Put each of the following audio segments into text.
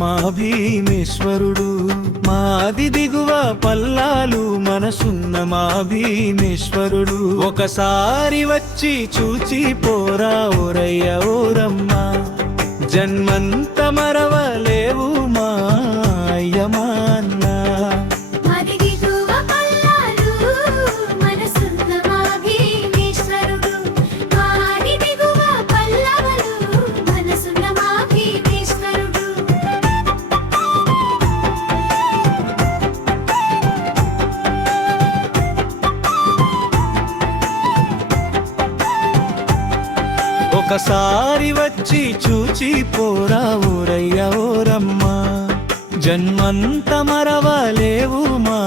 మా భీమేశ్వరుడు. మాది దిగువ పల్లాలు మనసున్న మా భీమేశ్వరుడు. ఒకసారి వచ్చి చూచి పోరా ఓరయ్య ఓరమ్మ, జన్మంత మరవలేవు మా అయ్యమా అన్న. ఒకసారి వచ్చి చూచి పోరా ఊరయ్య ఓరమ్మ, జన్మంత మరవలేవు మా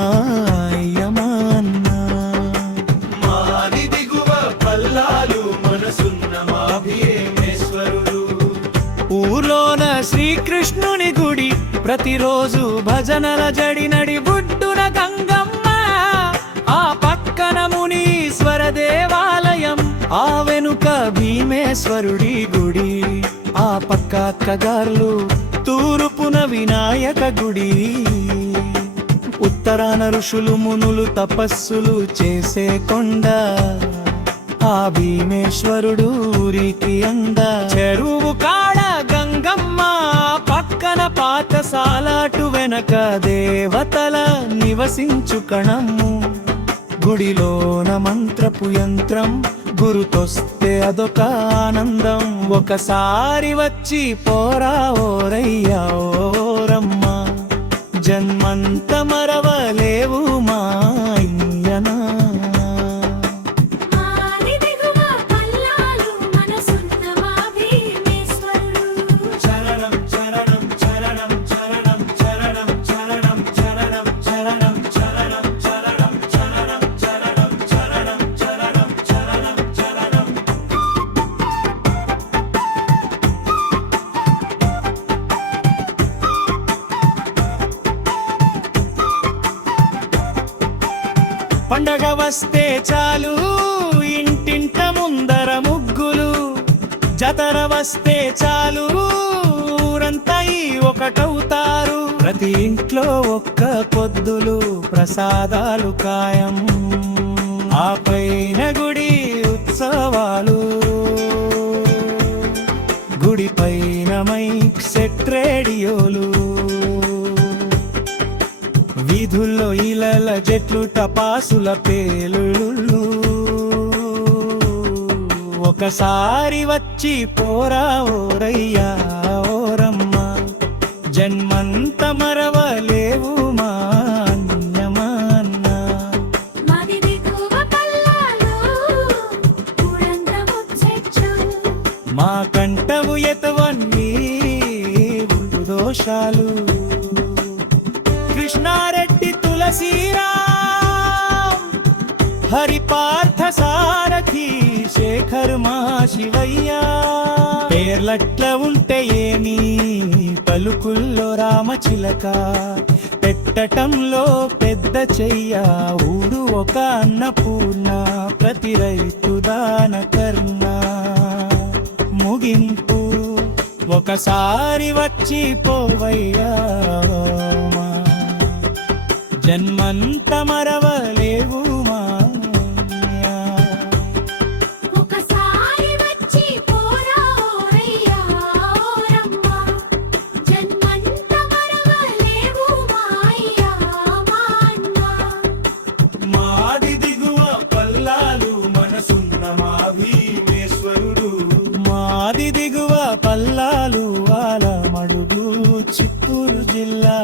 అయ్యమా అన్న. మాది దిగువ పల్లాలు మనసున్న మా భీమేశ్వరుడు. ఊర్లోన శ్రీకృష్ణుని గుడి, ప్రతిరోజు భజనల జడినడి బుడ్డున గంగమ్మ. ఆ పక్కన మునీశ్వర దేవాలయం, ఆ వెనుక భీమేశ్వరుడి గుడి. ఆ పక్క అక్కగార్లు, తూర్పున వినాయక గుడి. ఉత్తరాన ఋషులు మునులు తపస్సులు చేసే కొండ, ఆ భీమేశ్వరుడు ఊరికి అంద. చెరువు కాడ గంగమ్మ, పక్కన పాఠశాలటు వెనక దేవతల నివసించు కణము. గుడిలోన మంత్రపు యంత్రం, గురుతొస్తే అదొక ఆనందం. ఒకసారి వచ్చి పోరా ఓరయ్యా ఓరమ్మ, జన్మంత మరవలేవు మా అయ్యనా. పండగ వస్తే చాలు ఇంటింట ముందర ముగ్గులు, జతర వస్తే చాలు ఊరంతా ఒకటవుతారు. ప్రతి ఇంట్లో ఒక్క పొద్దులు, ప్రసాదాలు ఖాయం. ఆ పైన గుడి ఉత్సవాలు, గుడి పైన మైక్ సెట్ రేడియోలు. వీధుల్లో ఇలల జట్లు, టపాసుల పేలుళ్ళు. ఒకసారి వచ్చి పోరా ఓరయ్యా ఓరమ్మ, జన్మంత మరవలేవు మా అన్యమా అన్న. మా కంటవు ఎతవన్నీ దోషాలు. కృష్ణారెడ్డి తులసీరామ్, హరిపార్థ సారథి, శేఖర్ మా శివయ్య. పేర్లట్ల ఉంటే ఏమి, పలుకుల్లో రామచిలక. పెట్టటంలో పెద్ద చెయ్య, ఊరు ఒక అన్నపూర్ణ. ప్రతి రైతు దాన కర్ణ ముగింపు. ఒకసారి వచ్చి పోవయ్యా, జన్మంత మరవలేవు మా. మాది దిగువ పల్లాలు మనసున్న మా భీమేశ్వరుడు. మాది దిగువ పల్లాలు ఆలమడుగు, చిత్తూరు జిల్లా.